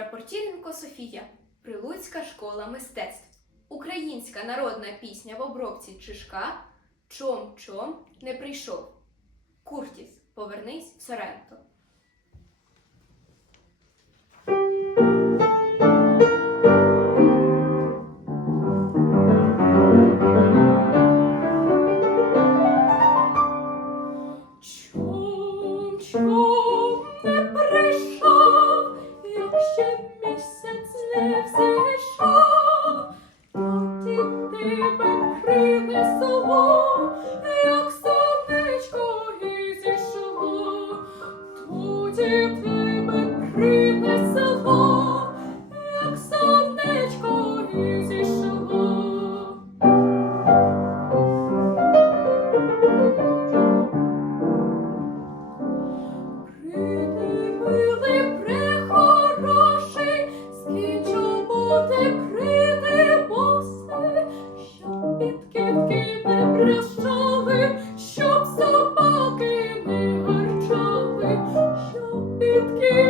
Рапортіренко Софія, Прилуцька школа мистецтв. Українська народна пісня в обробці Чишка Чом чом не прийшов. Куртіс, повернись в Соренто. Не взійшов, тоді тебе принесло, як сонечко і зійшло,